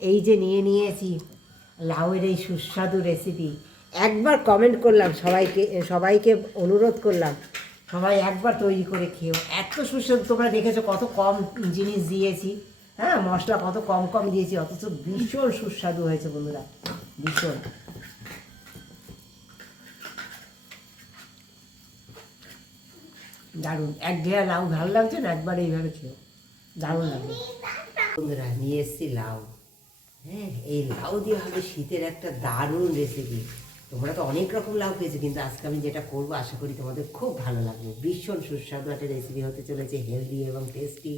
এই যে নিয়ে নিয়েছি লাউয়ের এই সুস্বাদু রেসিপি, একবার কমেন্ট করলাম, সবাইকে অনুরোধ করলাম সবাই একবার তৈরি করে খেও। এত সুস্বাদু, তোমরা দেখেছো কত কম জিনিস দিয়েছি, হ্যাঁ মশলা কত কম কম দিয়েছি, অথচ ভীষণ সুস্বাদু হয়েছে বন্ধুরা, ভীষণ। দারুণ, এক ঘেরা লাউ ভালো লাগছে না, একবার এইভাবে খেও, দারুণ লাগবে। বন্ধুরা নিয়ে এসেছি লাউ, হ্যাঁ এই লাউ দিয়ে হবে শীতের একটা দারুণ রেসিপি। তোমরা তো অনেক রকম লাউ পেয়েছো, কিন্তু আজকে আমি যেটা করবো আশা করি তোমাদের খুব ভালো লাগবে। ভীষণ সুস্বাদু একটা রেসিপি হতে চলেছে, হেলদি এবং টেস্টি।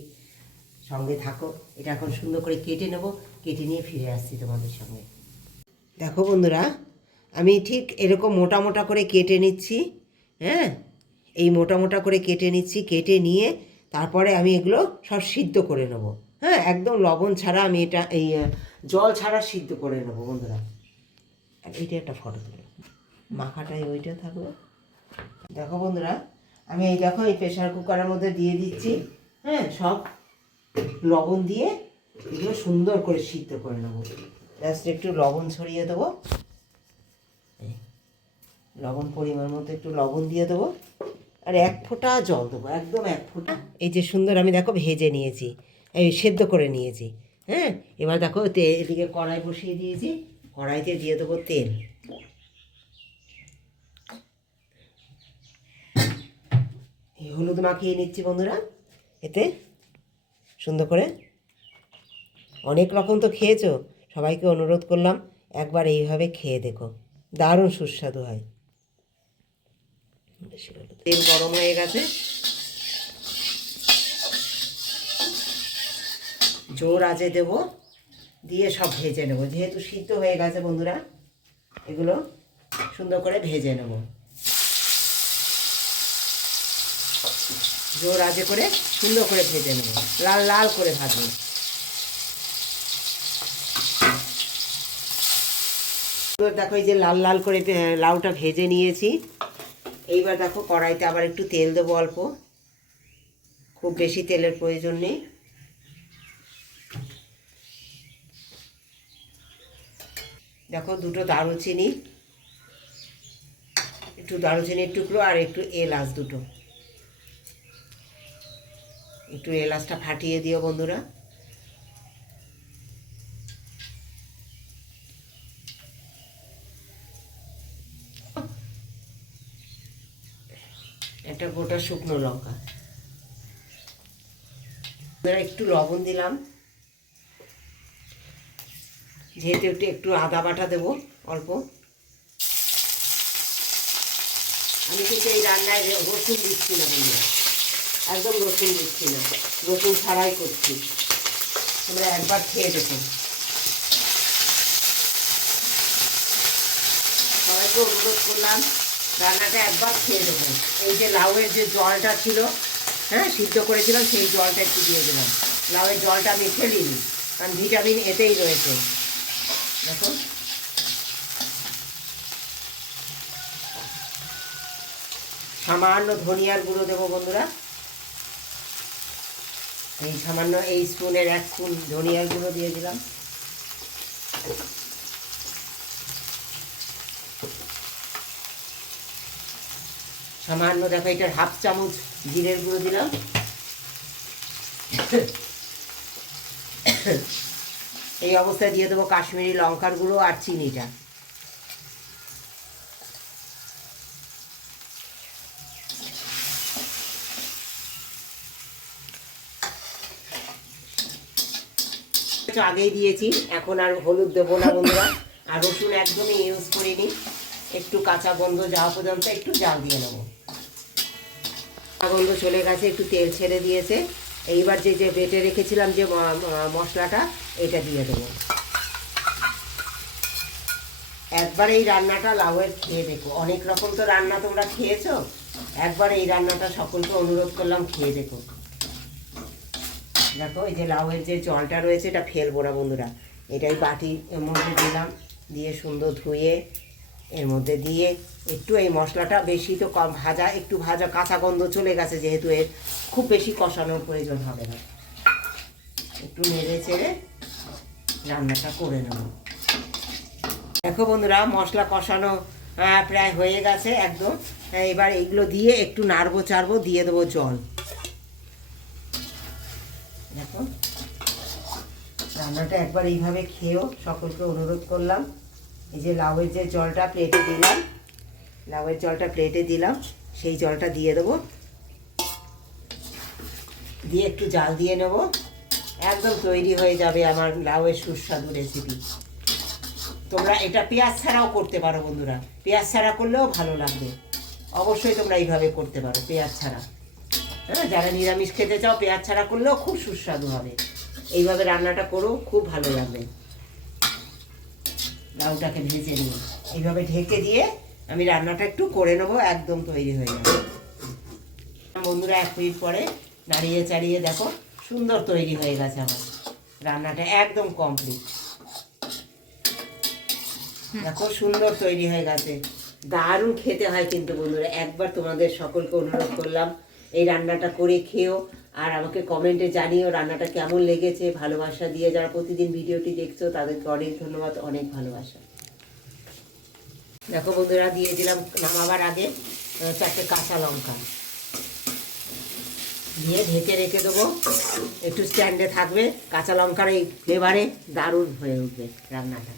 সঙ্গে থাকো। এটা এখন সুন্দর করে কেটে নেব, কেটে নিয়ে ফিরে আসছি তোমাদের সঙ্গে। দেখো বন্ধুরা, আমি ঠিক এরকম মোটা মোটা করে কেটে নিচ্ছি, হ্যাঁ এই মোটা মোটা করে কেটে নিচ্ছি। কেটে নিয়ে তারপরে আমি এগুলো সব সিদ্ধ করে নেব, হ্যাঁ একদম লবণ ছাড়া আমি এটা এই জল ছাড়া সিদ্ধ করে নেবো বন্ধুরা। এইটা একটা ফটো তুলো, মাখাটাই ওইটা থাকলো। দেখো বন্ধুরা, আমি এই দেখো এই প্রেশার কুকারের মধ্যে দিয়ে দিচ্ছি, হ্যাঁ সব লবণ দিয়ে এগুলো সুন্দর করে সিদ্ধ করে নেবো। জাস্ট একটু লবণ ছড়িয়ে দেবো, লবণ পরিমাণ মতো একটু লবণ দিয়ে দেবো, আর এক ফোঁটা জল দেবো, একদম এক ফোঁটা। এই যে সুন্দর আমি দেখো ভেজে নিয়েছি, এই সেদ্ধ করে নিয়েছি, হ্যাঁ এবার দেখো এদিকে কড়াই বসিয়ে দিয়েছি, কড়াইতে দিয়ে দেবো তেল। এই হলুদ মাখিয়ে নিচ্ছি বন্ধুরা এতে সুন্দর করে। অনেক রকম তো খেয়েছো, সবাইকে অনুরোধ করলাম একবার এইভাবে খেয়ে দেখো, দারুণ সুস্বাদু হয়। তেল গরম হয়ে গেছে, জোর আঁচে দেবো, দিয়ে সব ভেজে নেবো। যেহেতু সিদ্ধ হয়ে গেছে বন্ধুরা, এগুলো সুন্দর করে ভেজে নেব, জোর আঁচে করে সুন্দর করে ভেজে নেব, লাল লাল করে ভাজবো। দেখো এই যে লাল লাল করে লাউটা ভেজে নিয়েছি। এইবার দেখো কড়াইতে আবার একটু তেল দেবো, অল্প, খুব বেশি তেলের প্রয়োজন নেই। দেখো দুটো দারুচিনি, একটু দারুচিনির টুকরো আর একটু এলাচ, দুটো একটু এলাচটা ফাটিয়ে দিও বন্ধুরা। একটা গোটা শুকনো লঙ্কা, একটু লবণ দিলাম, যেহেতু একটু আদা বাটা দেবো অল্প। আমি কিন্তু এই রান্নায় রসুন দিচ্ছি না বন্ধুরা, একদম রসুন দিচ্ছি না, রসুন ছাড়াই করছি। তোমরা একবার খেয়ে দেখো, সবাইকে অনুরোধ করলাম রান্নাটা একবার খেয়ে দেবো। এই যে লাউয়ের যে জলটা ছিল, হ্যাঁ সিদ্ধ করেছিলাম, সেই জলটা একটু দিয়ে দিলাম। লাউয়ের জলটা আমি ফেলিনি, কারণ ভিটামিন এতেই রয়েছে। দেখো সামান্য ধনিয়ার গুঁড়ো দেবো বন্ধুরা, এই সামান্য এই স্পুনের 1 স্পুন ধনিয়ার গুঁড়ো দিয়ে দিলাম। সামান্য দেখো এটার 1/2 চামচ জিরের গুঁড়ো দিলাম। এই অবস্থায় দিয়ে দেবো কাশ্মীরি লঙ্কার গুঁড়ো আর চিনিটা। আগেই দিয়েছি, এখন আর হলুদ দেবো না বন্ধুরা। আর রসুন একদমই ইউজ করিনি, একটু কাঁচা গন্ধ যাওয়া পর্যন্ত একটু জাল দিয়ে নেবো। কাঁচা গন্ধ চলে গেছে, একটু তেল ছেড়ে দিয়েছে। এইবার যে বেটে রেখেছিলাম যে মশলাটা, এটা দিয়ে দেবো। একবার এই রান্নাটা লাউয়ের খেয়ে দেখো, অনেক রকম তো রান্না তোমরা খেয়েছো, একবার এই রান্নাটা সকলকে অনুরোধ করলাম খেয়ে দেখো। দেখো এই যে লাউয়ের যে জলটা রয়েছে এটা ফেলবো না বন্ধুরা, এটাই বাটির মধ্যে দিলাম, দিয়ে সুন্দর ধুয়ে এর মধ্যে দিয়ে একটু এই মশলাটা বেশি তো কম ভাজা, একটু ভাজা, কাঁচা গন্ধ চলে গেছে যেহেতু, এর খুব বেশি কষানোর প্রয়োজন হবে না। একটু নেড়ে চেড়ে রান্নাটা করে নেব। দেখো বন্ধুরা, মশলা কষানো প্রায় হয়ে গেছে একদম। এবার এগুলো দিয়ে একটু নাড়বো চাড়বো, দিয়ে দেবো জল। দেখো, রান্নাটা একবার এইভাবে খেয়েও সকলকে অনুরোধ করলাম। এই যে লাউয়ের যে জলটা প্লেটে দিলাম, লাউয়ের জলটা প্লেটে দিলাম, সেই জলটা দিয়ে দেবো, দিয়ে একটু জাল দিয়ে নেব। একদম তৈরি হয়ে যাবে আমার লাউয়ের সুস্বাদু রেসিপি। তোমরা এটা পেঁয়াজ ছাড়াও করতে পারো বন্ধুরা, পেঁয়াজ ছাড়া করলেও ভালো লাগবে। অবশ্যই তোমরা এইভাবে করতে পারো পেঁয়াজ ছাড়া। হ্যাঁ, যারা নিরামিষ খেতে চাও পেঁয়াজ ছাড়া করলেও খুব সুস্বাদু হবে। এইভাবে রান্নাটা করো, খুব ভালো লাগবে। লাউটাকে ভেজে নিয়ে এইভাবে ঢেকে দিয়ে আমি রান্নাটা একটু করে নেবো, একদম তৈরি হয়ে যাবে। বন্ধুরা 1 মিনিট পরে নাড়িয়ে চাড়িয়ে দেখো সুন্দর তৈরি হয়ে গেছে আমার রান্নাটা, একদম কমপ্লিট। দেখো সুন্দর তৈরি হয়ে গেছে, দারুণ খেতে হয় কিন্তু বন্ধুরা। একবার তোমাদের সকলকে অনুরোধ করলাম এই রান্নাটা করে খেও, আর আমাকে কমেন্টে জানিও রান্নাটা কেমন লেগেছে। ভালোবাসা দিয়ে যারা প্রতিদিন ভিডিওটি দেখছো তাদেরকে অনেক ধন্যবাদ, অনেক ভালোবাসা। দেখো বন্ধুরা, দিয়ে দিলাম নামাবার আগে 4টে কাঁচা লঙ্কা, দিয়ে ঢেকে রেখে দেবো, একটু স্ট্যান্ডে থাকবে। কাঁচা লঙ্কার এই ফ্লেভারে দারুণ হয়ে উঠবে রান্নাটা।